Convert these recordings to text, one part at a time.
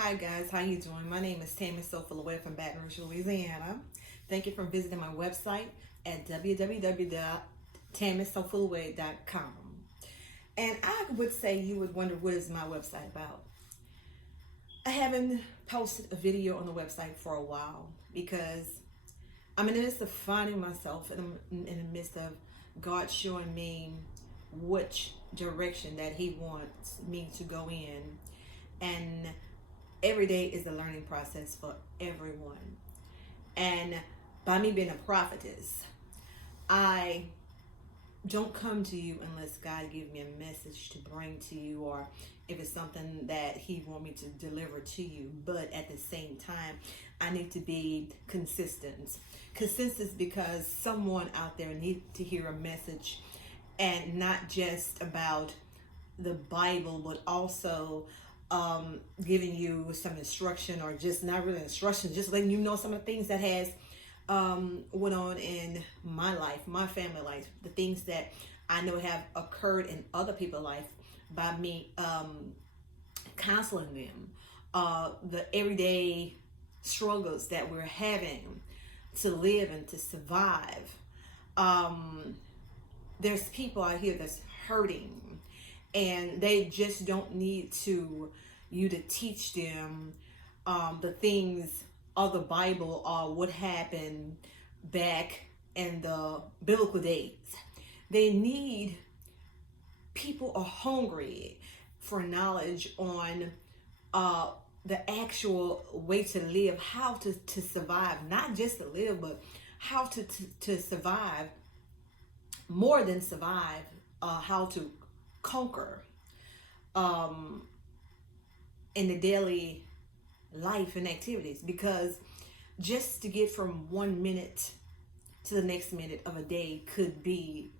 Hi guys, how you doing? My name is Tammy Sophilaway from Baton Rouge, Louisiana. Thank you for visiting my website at www.tammysophilaway.com. And I would say you would wonder what is my website about. I haven't posted a video on the website for a while because I'm in the midst of finding myself in the midst of God showing me which direction that He wants me to go in. And every day is a learning process for everyone. And by me being a prophetess, I don't come to you unless God gives me a message to bring to you, or if it's something that He wants me to deliver to you. But at the same time, I need to be consistent. Consistent because someone out there needs to hear a message, and not just about the Bible, but also giving you some instruction, or just not really instruction, just letting you know some of the things that has went on in my life, my family life, the things that I know have occurred in other people's life by me counseling them, the everyday struggles that we're having to live and to survive. There's people out here that's hurting, and they just don't need you to teach them the things of the Bible or what happened back in the biblical days. They need People are hungry for knowledge on the actual way to live, how to survive, not just to live, but how to survive, more than survive, how to conquer in the daily life and activities. Because just to get from 1 minute to the next minute of a day could be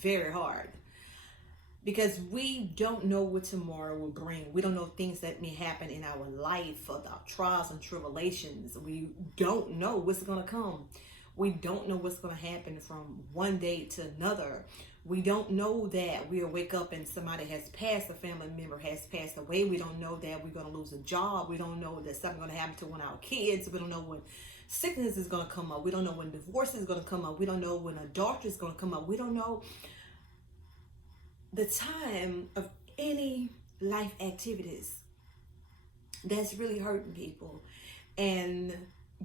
very hard, because we don't know what tomorrow will bring. We don't know things that may happen in our life, or the trials and tribulations. We don't know what's going to come. We don't know what's going to happen from one day to another. We don't know that we'll wake up and somebody has passed, a family member has passed away. We don't know that we're going to lose a job. We don't know that something's going to happen to one of our kids. We don't know when sickness is going to come up. We don't know when divorce is going to come up. We don't know when adultery is going to come up. We don't know the time of any life activities that's really hurting people. And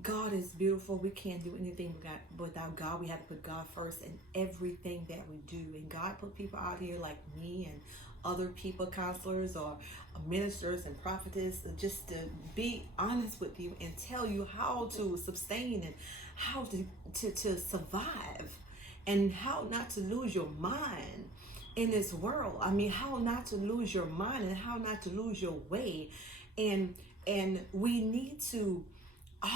God is beautiful. We can't do anything without God. We have to put God first in everything that we do. And God put people out here like me and other people, counselors or ministers and prophetess, just to be honest with you and tell you how to sustain and how to survive, and how not to lose your mind in this world. I mean, how not to lose your mind and how not to lose your way. And we need to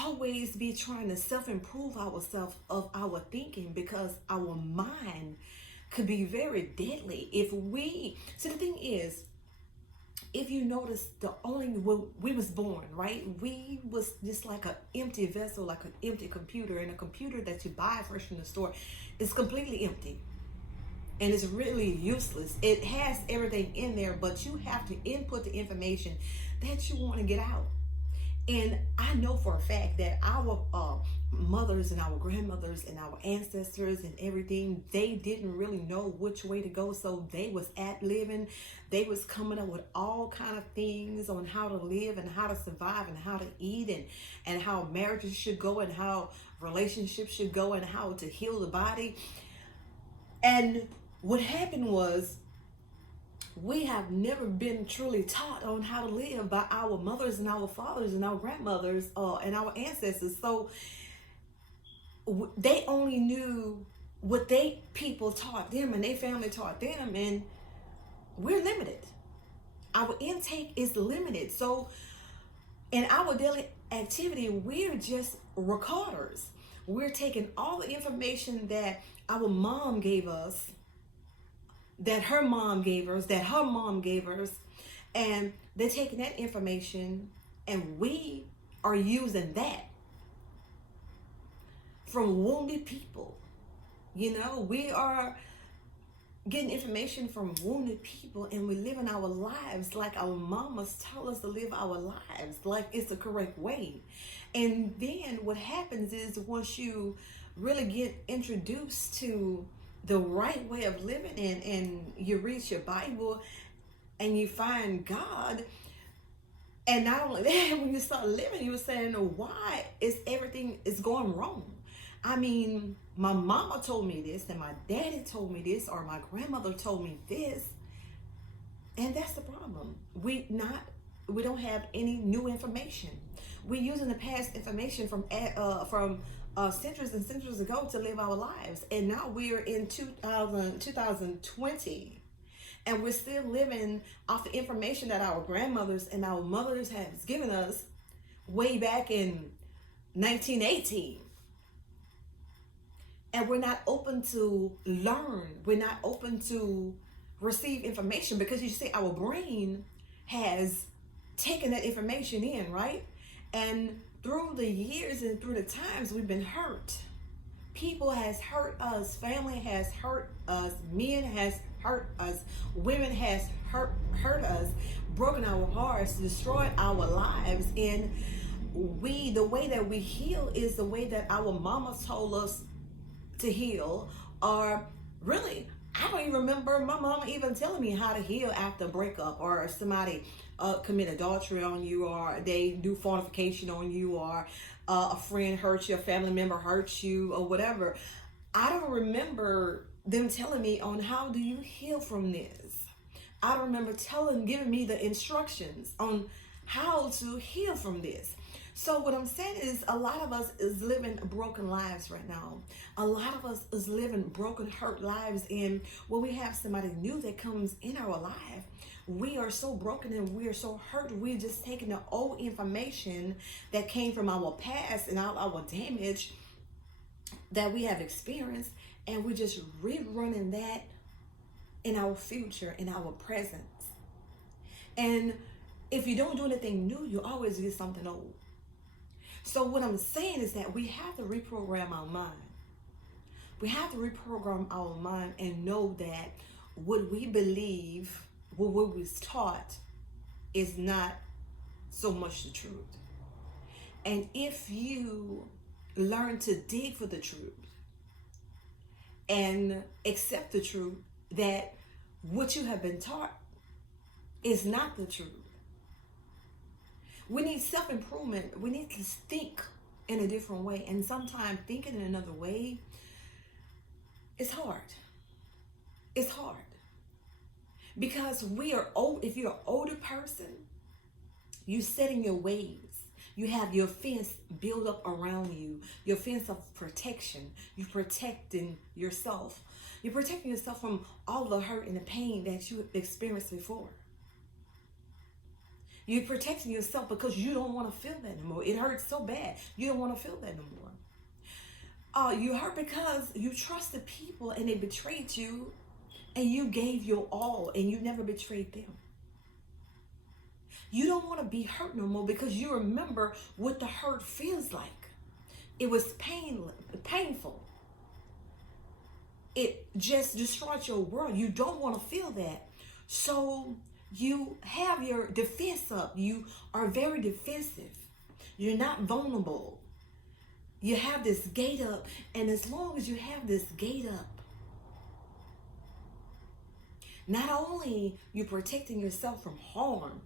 always be trying to self-improve ourselves of our thinking, because our mind could be very deadly if we see. The thing is, if you notice, when we was born, right, we was just like an empty vessel, like an empty computer. And a computer that you buy fresh from the store is completely empty, and it's really useless. It has everything in there, but you have to input the information that you want to get out. And I know for a fact that our mothers and our grandmothers and our ancestors and everything, they didn't really know which way to go. So they was living. They was coming up with all kind of things on how to live and how to survive and how to eat, and how marriages should go and how relationships should go and how to heal the body. And what happened was, we have never been truly taught on how to live by our mothers and our fathers and our grandmothers and our ancestors. So they only knew what they people taught them and their family taught them, and we're limited. Our intake is limited. So in our daily activity, we're just recorders. We're taking all the information that our mom gave us, that her mom gave us, that her mom gave us, and they're taking that information, and we are using that from wounded people. We are getting information from wounded people, and we're living our lives like our mamas tell us to live our lives, like it's the correct way. And then what happens is, once you really get introduced to the right way of living, and you read your Bible and you find God, and not only that, when you start living, you were saying, why is everything is going wrong? I mean, my mama told me this, and my daddy told me this, or my grandmother told me this, and that's the problem. We don't have any new information. We're using the past information from centuries and centuries ago to live our lives, and now we're in 2020. And we're still living off the information that our grandmothers and our mothers have given us way back in 1918. And we're not open to learn. We're not open to receive information, because you see, our brain has taken that information in, right? And through the years and through the times, we've been hurt. People has hurt us. Family has hurt us. Men has hurt us. Women has hurt us, broken our hearts, destroyed our lives. And the way that we heal is the way that our mamas told us to heal. Or really, I don't even remember my mama even telling me how to heal after a breakup, or somebody commit adultery on you, or they do fornication on you, or a friend hurts you, a family member hurts you, or whatever. I don't remember them telling me on how do you heal from this. I don't remember giving me the instructions on how to heal from this. So what I'm saying is, a lot of us is living broken lives right now. A lot of us is living broken, hurt lives. And when we have somebody new that comes in our life, we are so broken and we are so hurt. We're just taking the old information that came from our past and all our damage that we have experienced, and we're just rerunning that in our future, in our presence. And if you don't do anything new, you always get something old. So what I'm saying is that we have to reprogram our mind. We have to reprogram our mind and know that what we believe, what we was taught, is not so much the truth. And if you learn to dig for the truth and accept the truth, that what you have been taught is not the truth. We need self-improvement. We need to think in a different way. And sometimes thinking in another way is hard. It's hard. Because we are old. If you're an older person, you set in your ways. You have your fence built up around you. Your fence of protection. You're protecting yourself. You're protecting yourself from all the hurt and the pain that you experienced before. You're protecting yourself because you don't want to feel that anymore. It hurts so bad. You don't want to feel that anymore. You hurt because you trusted people and they betrayed you, and you gave your all and you never betrayed them. You don't want to be hurt no more because you remember what the hurt feels like. It was painful. It just destroyed your world. You don't want to feel that. So you have your defense up. You are very defensive. You're not vulnerable. You have this gate up. And as long as you have this gate up, not only you protecting yourself from harm,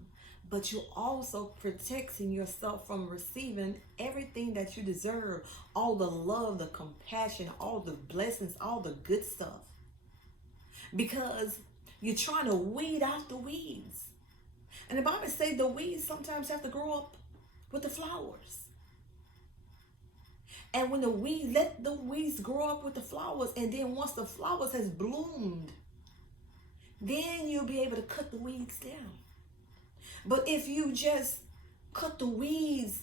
but you're also protecting yourself from receiving everything that you deserve. All the love, the compassion, all the blessings, all the good stuff. Because you're trying to weed out the weeds. And the Bible says the weeds sometimes have to grow up with the flowers. And when let the weeds grow up with the flowers, and then once the flowers has bloomed, then you'll be able to cut the weeds down. But if you just cut the weeds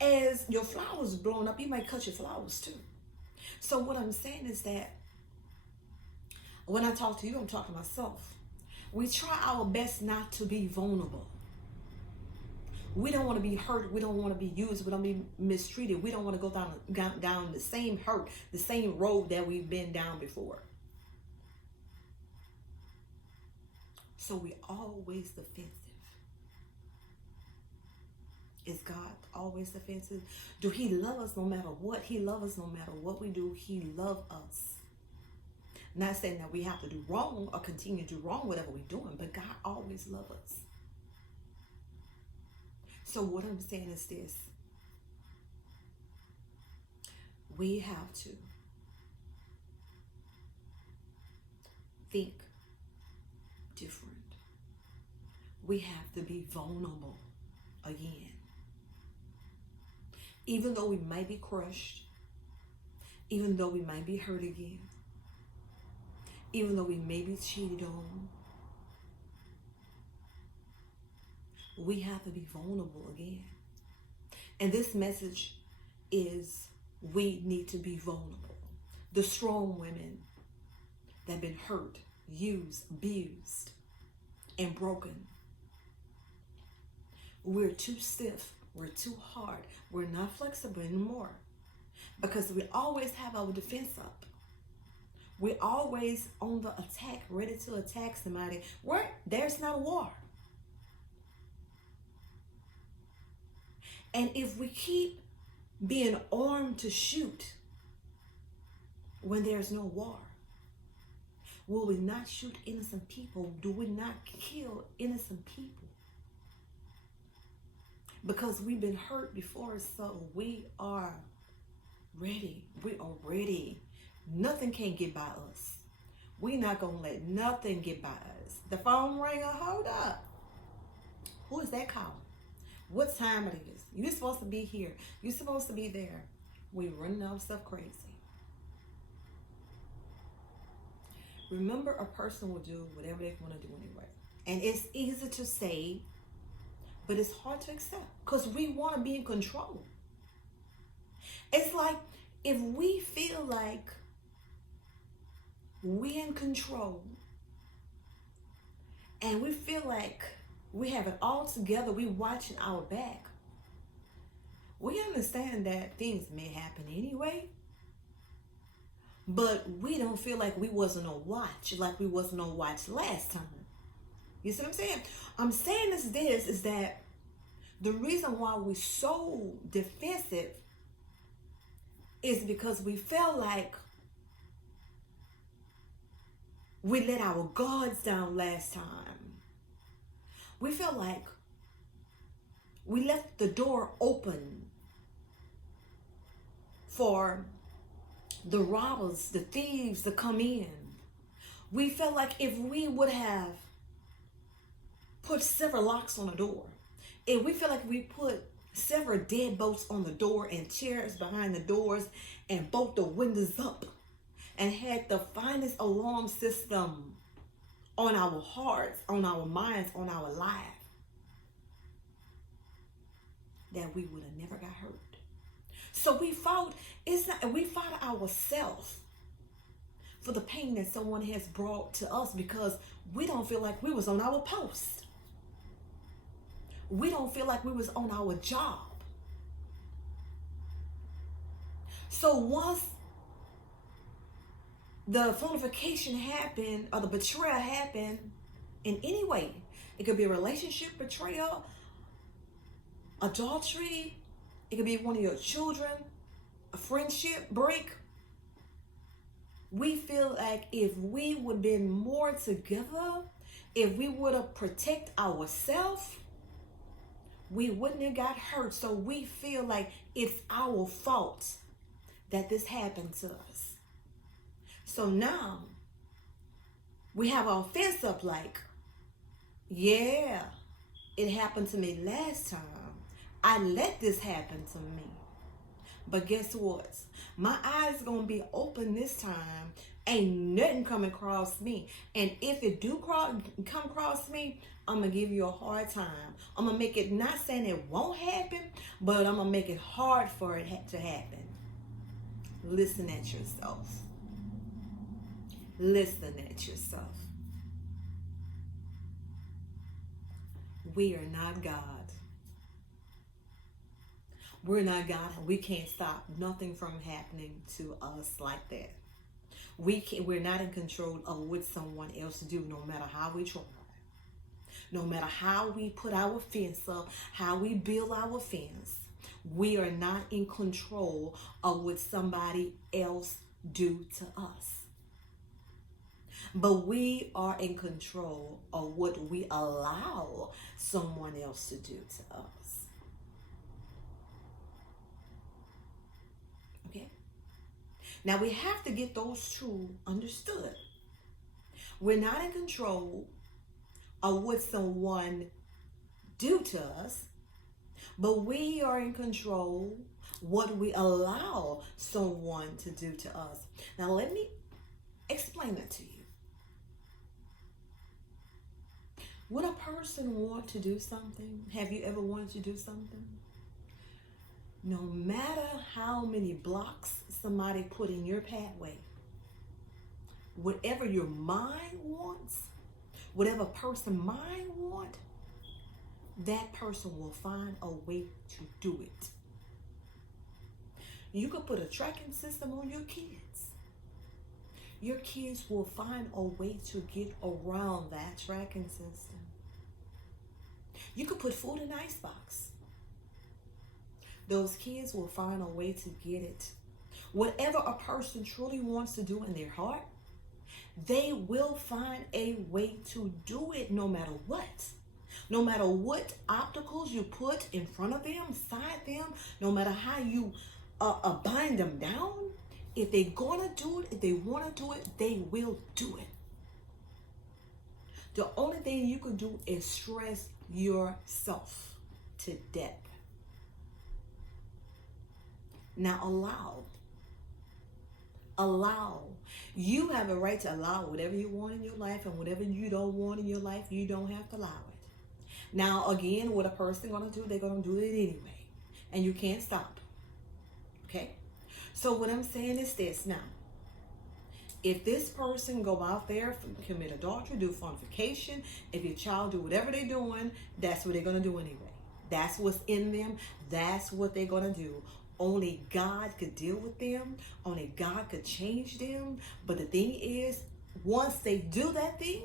as your flowers blown up, you might cut your flowers too. So what I'm saying is that when I talk to you, I'm talking to myself. We try our best not to be vulnerable. We don't want to be hurt. We don't want to be used. We don't be mistreated. We don't want to go down the same hurt, the same road that we've been down before. So we always defensive. Is God always defensive? Do he love us no matter what? He loves us no matter what we do. He loves us. Not saying that we have to do wrong or continue to do wrong, whatever we're doing, but God always loves us. So what I'm saying is this. We have to think different. We have to be vulnerable again. Even though we might be crushed, even though we might be hurt again, even though we may be cheated on, we have to be vulnerable again. And this message is we need to be vulnerable. The strong women that have been hurt, used, abused, and broken. We're too stiff. We're too hard. We're not flexible anymore. Because we always have our defense up. We're always on the attack, ready to attack somebody where there's not a war. And if we keep being armed to shoot when there's no war, will we not shoot innocent people? Do we not kill innocent people? Because we've been hurt before, so we are ready. We are ready. Nothing can get by us. We're not going to let nothing get by us. The phone rang. Hold up. Who is that calling? What time it is? You're supposed to be here. You're supposed to be there. We're running out of stuff crazy. Remember, a person will do whatever they want to do anyway. And it's easy to say, but it's hard to accept because we want to be in control. It's like if we feel like we're in control and we feel like we have it all together, we watching our back, we understand that things may happen anyway, but we don't feel like we wasn't on watch, like we wasn't on watch last time. You see what I'm saying? I'm saying this is that the reason why we're so defensive is because we felt like we let our guards down last time. We felt like we left the door open for the robbers, the thieves to come in. We felt like if we would have put several locks on the door, if we feel like we put several deadbolts on the door and chairs behind the doors and bolt the windows up and had the finest alarm system on our hearts, on our minds, on our life, that we would have never got hurt. So we fought ourselves for the pain that someone has brought to us because we don't feel like we was on our post. We don't feel like we was on our job. So once the fornication happened or the betrayal happened in any way, it could be a relationship betrayal, adultery, it could be one of your children, a friendship break. We feel like if we would have been more together, if we would have protected ourselves, we wouldn't have got hurt. So we feel like it's our fault that this happened to us. So now we have our fence up like, yeah, it happened to me last time. I let this happen to me. But guess what? My eyes going to be open this time. Ain't nothing coming across me. And if it do come across me, I'm going to give you a hard time. I'm going to make it, not saying it won't happen, but I'm going to make it hard for it to happen. Listen at yourself. Listen at yourself. We are not God. We're not God, and we can't stop nothing from happening to us like that. We're not in control of what someone else do, no matter how we try. No matter how we put our fence up, how we build our fence, we are not in control of what somebody else do to us. But we are in control of what we allow someone else to do to us. Okay? Now we have to get those two understood. We're not in control of what someone do to us, but we are in control what we allow someone to do to us. Now let me explain that to you. Would a person want to do something? Have you ever wanted to do something? No matter how many blocks somebody put in your pathway, whatever your mind wants, whatever person mind want, that person will find a way to do it. You could put a tracking system on your kids. Your kids will find a way to get around that tracking system. You could put food in an icebox. Those kids will find a way to get it. Whatever a person truly wants to do in their heart, they will find a way to do it no matter what. No matter what obstacles you put in front of them, beside them, no matter how you bind them down, if they're going to do it, if they want to do it, they will do it. The only thing you can do is stress yourself to death. Now allow. You have a right to allow whatever you want in your life, and whatever you don't want in your life, you don't have to allow it. Now, again, what a person going to do, they're going to do it anyway. And you can't stop. Okay? So what I'm saying is this now. If this person go out there, commit adultery, do fornication, if your child do whatever they're doing, that's what they're going to do anyway. That's what's in them. That's what they're going to do. Only God could deal with them. Only God could change them. But the thing is, once they do that thing,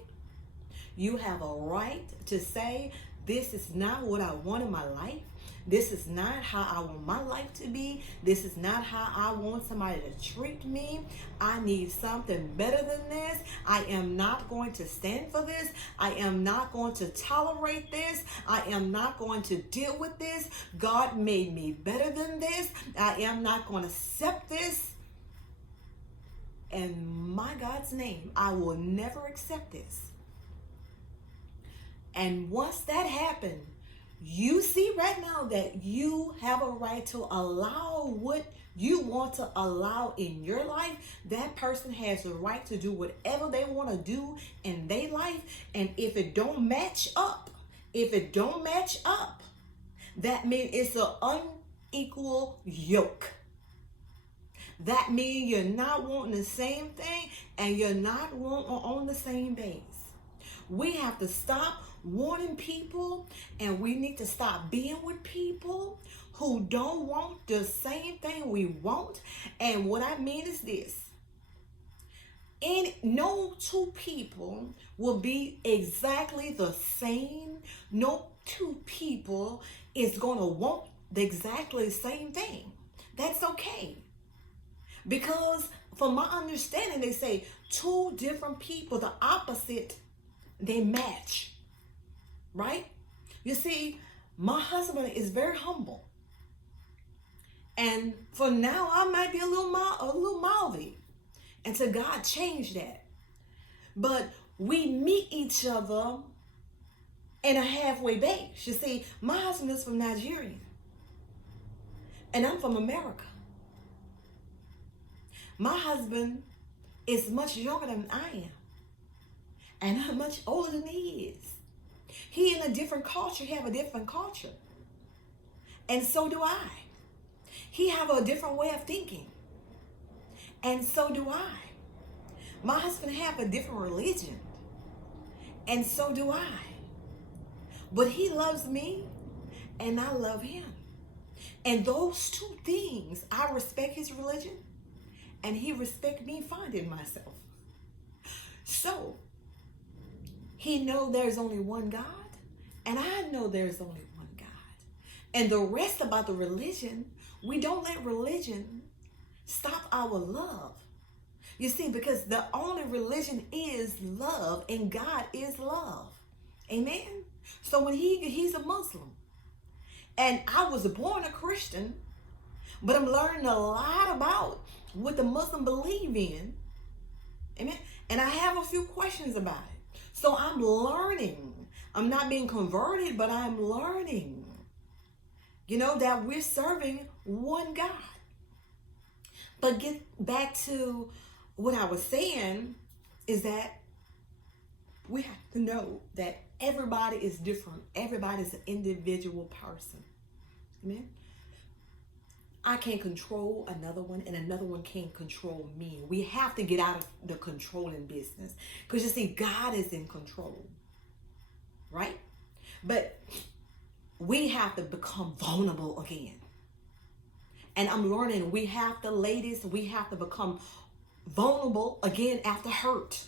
you have a right to say, this is not what I want in my life. This is not how I want my life to be. This is not how I want somebody to treat me. I need something better than this. I am not going to stand for this. I am not going to tolerate this. I am not going to deal with this. God made me better than this. I am not going to accept this. In my God's name, I will never accept this. And once that happens, you see right now that you have a right to allow what you want to allow in your life. That person has a right to do whatever they want to do in their life. And if it don't match up, that means it's an unequal yoke. That means you're not wanting the same thing and you're not on the same base. We have to stop wanting people, and we need to stop being with people who don't want the same thing we want. And what I mean is this. No two people will be exactly the same. No two people is going to want exactly the same thing. That's okay. Because from my understanding, they say two different people, the opposite, they match. Right? You see, my husband is very humble. And for now, I might be a little mouthy. Until God changed that. But we meet each other in a halfway base. You see, my husband is from Nigeria. And I'm from America. My husband is much younger than I am. And I'm much older than he is. He in a different culture. He have a different culture. And so do I. He have a different way of thinking. And so do I. My husband have a different religion. And so do I. But he loves me and I love him. And those two things, I respect his religion and he respect me finding myself. So, he know there's only one God. And I know there's only one God. And the rest about the religion, we don't let religion stop our love. You see, because the only religion is love, and God is love. Amen? So when he's a Muslim, and I was born a Christian, but I'm learning a lot about what the Muslim believe in. Amen? And I have a few questions about it. So I'm learning. I'm not being converted, but I'm learning. You know, that we're serving one God. But get back to what I was saying is that we have to know that everybody is different. Everybody's an individual person. Amen? I can't control another one, and another one can't control me. We have to get out of the controlling business. Because you see, God is in control. Right? But we have to become vulnerable again. And I'm learning we have to, ladies, we have to become vulnerable again after hurt.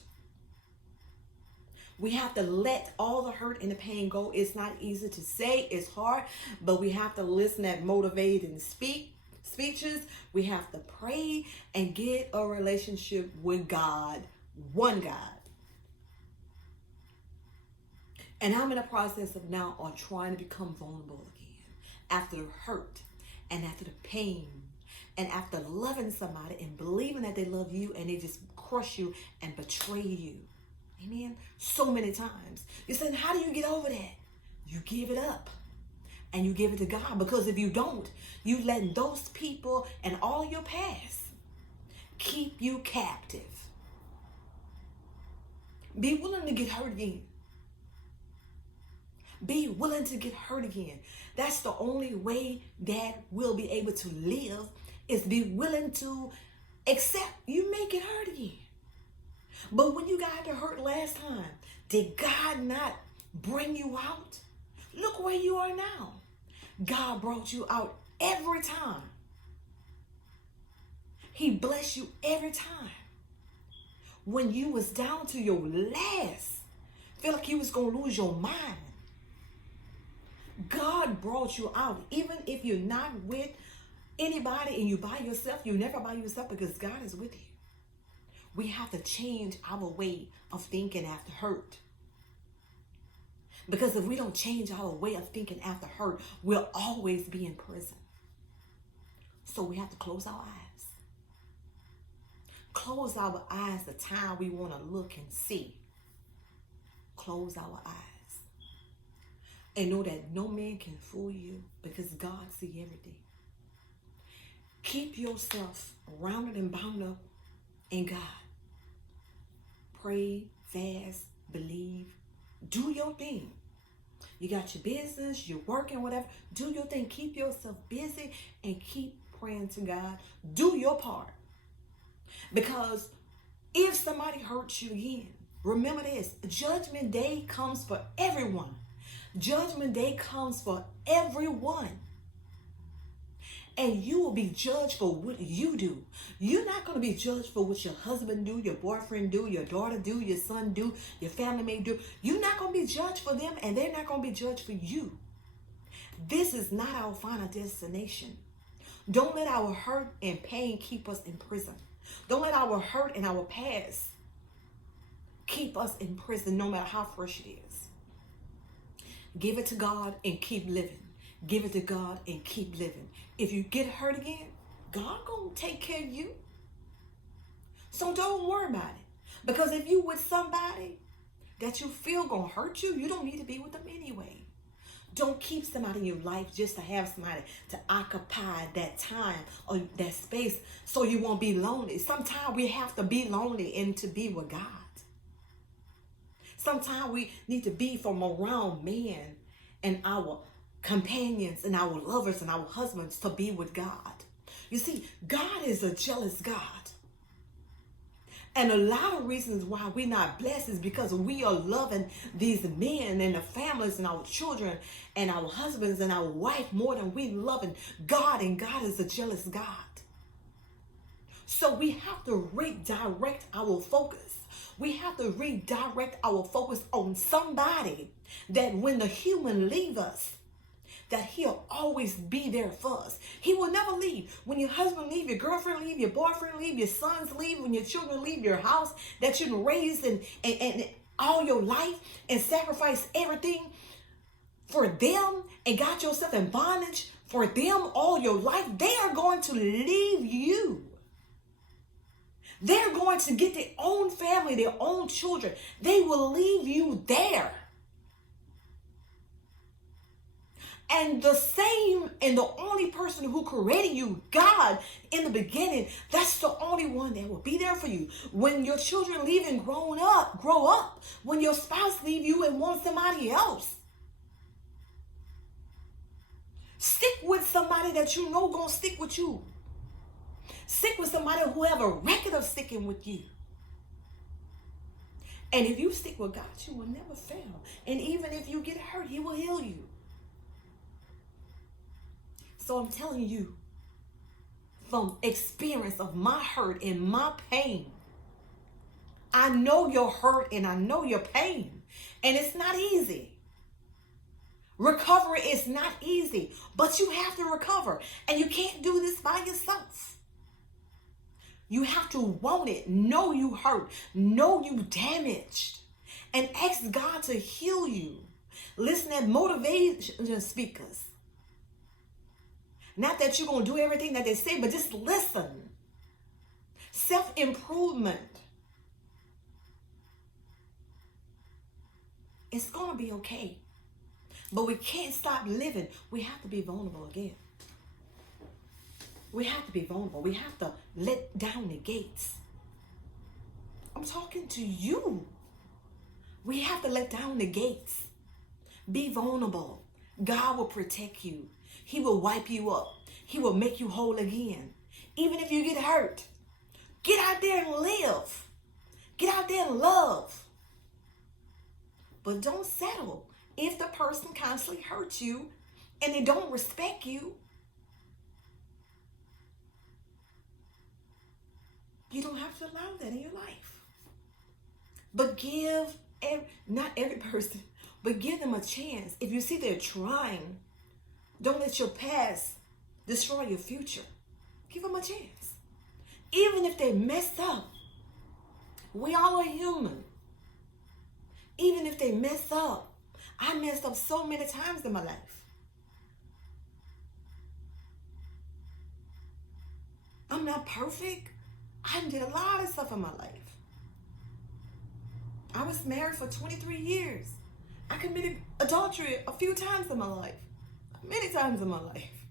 We have to let all the hurt and the pain go. It's not easy to say. It's hard. But we have to listen at motivating speeches. We have to pray and get a relationship with God. One God. And I'm in a process of now on trying to become vulnerable again. After the hurt and after the pain and after loving somebody and believing that they love you and they just crush you and betray you. Amen. So many times. You're saying, how do you get over that? You give it up and you give it to God. Because if you don't, you let those people and all your past keep you captive. Be willing to get hurt again. Be willing to get hurt again. That's the only way that we'll be able to live, is be willing to accept you may get hurt again. But when you got to hurt last time, did God not bring you out? Look where you are now. God brought you out every time. He blessed you every time. When you was down to your last, feel like you was going to lose your mind, God brought you out. Even if you're not with anybody and you by yourself, you're never by yourself because God is with you. We have to change our way of thinking after hurt. Because if we don't change our way of thinking after hurt, we'll always be in prison. So we have to close our eyes. Close our eyes the time we want to look and see. Close our eyes. And know that no man can fool you because God sees everything. Keep yourself rounded and bound up in God. Pray, fast, believe. Do your thing. You got your business, you're working, whatever. Do your thing. Keep yourself busy and keep praying to God. Do your part. Because if somebody hurts you again, remember this. Judgment Day comes for everyone. Judgment Day comes for everyone. And you will be judged for what you do. You're not going to be judged for what your husband do, your boyfriend do, your daughter do, your son do, your family may do. You're not going to be judged for them, and they're not going to be judged for you. This is not our final destination. Don't let our hurt and pain keep us in prison. Don't let our hurt and our past keep us in prison, no matter how fresh it is. Give it to God and keep living. Give it to God and keep living. If you get hurt again, God gonna take care of you. So don't worry about it. Because if you with somebody that you feel gonna hurt you, you don't need to be with them anyway. Don't keep somebody in your life just to have somebody to occupy that time or that space so you won't be lonely. Sometimes we have to be lonely and to be with God. Sometimes we need to be from around men and our companions and our lovers and our husbands to be with God. You see, God is a jealous God. And a lot of reasons why we're not blessed is because we are loving these men and the families and our children and our husbands and our wife more than we loving God. And God is a jealous God. So we have to redirect our focus. We have to redirect our focus on somebody that when the human leave us, that he'll always be there for us. He will never leave. When your husband leave, your girlfriend leave, your boyfriend leave, your sons leave, when your children leave your house that you've raised and all your life and sacrificed everything for them and got yourself in bondage for them all your life, they are going to leave you. They're going to get their own family, their own children. They will leave you there. And the same and the only person who created you, God, in the beginning, that's the only one that will be there for you. When your children leave and grow up. When your spouse leave you and want somebody else. Stick with somebody that you know gonna stick with you. Stick with somebody who have a record of sticking with you. And if you stick with God, you will never fail. And even if you get hurt, He will heal you. So I'm telling you, from experience of my hurt and my pain, I know your hurt and I know your pain. And it's not easy. Recovery is not easy, but you have to recover. And you can't do this by yourself. You have to want it. Know you hurt. Know you damaged. And ask God to heal you. Listen to motivation speakers. Not that you're going to do everything that they say, but just listen. Self-improvement. It's going to be okay. But we can't stop living. We have to be vulnerable again. We have to be vulnerable. We have to let down the gates. I'm talking to you. We have to let down the gates. Be vulnerable. God will protect you. He will wipe you up. He will make you whole again. Even if you get hurt, get out there and live. Get out there and love. But don't settle. If the person constantly hurts you and they don't respect you, you don't have to allow that in your life. But not every person, but give them a chance. If you see they're trying, don't let your past destroy your future. Give them a chance. Even if they messed up, we all are human. Even if they mess up, I messed up so many times in my life. I'm not perfect. I did a lot of stuff in my life. I was married for 23 years. I committed adultery a few times in my life. Many times in my life.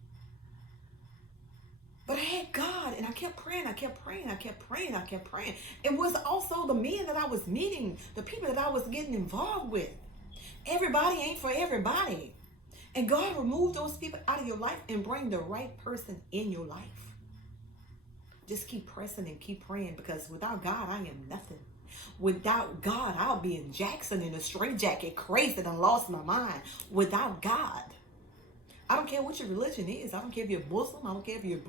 But I had God and I kept praying. It was also the men that I was meeting, the people that I was getting involved with. Everybody ain't for everybody. And God removed those people out of your life and bring the right person in your life. Just keep pressing and keep praying, because without God, I am nothing. Without God, I'll be in Jackson in a straitjacket, crazy and lost my mind. Without God. I don't care what your religion is. I don't care if you're Muslim. I don't care if you're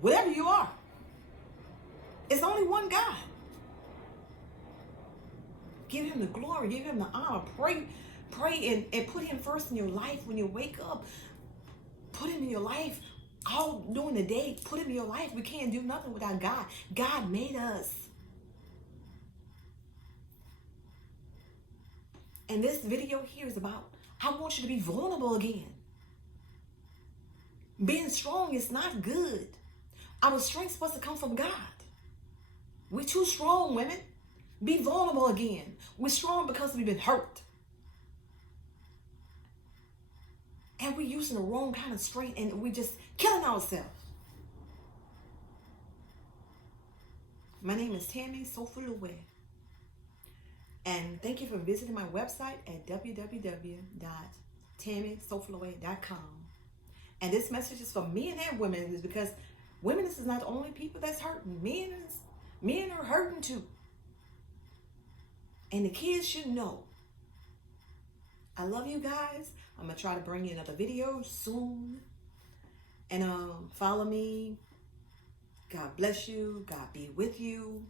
whatever you are. It's only one God. Give Him the glory. Give Him the honor. Pray and put Him first in your life when you wake up. Put Him in your life all during the day. Put Him in your life. We can't do nothing without God. God made us. And this video here is about, I want you to be vulnerable again. Being strong is not good. Our strength's supposed to come from God. We're too strong, women. Be vulnerable again. We're strong because we've been hurt. And we're using the wrong kind of strength and we're just killing ourselves. My name is Tammy Soulfully Aware. And thank you for visiting my website at www.tammysoulfullyaware.com. And this message is for men and women, is because women, this is not the only people that's hurting. Men are hurting too. And the kids should know. I love you guys. I'm going to try to bring you another video soon. And follow me, God bless you. God be with you.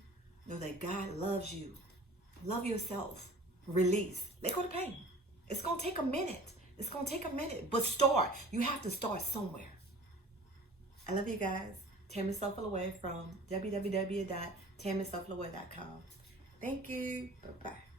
Know that God loves you. Love yourself. Release. Let go of the pain. It's going to take a minute. It's going to take a minute. But start. You have to start somewhere. I love you guys. Tammy Stuffleway from www.tammystuffleway.com. Thank you. Bye-bye.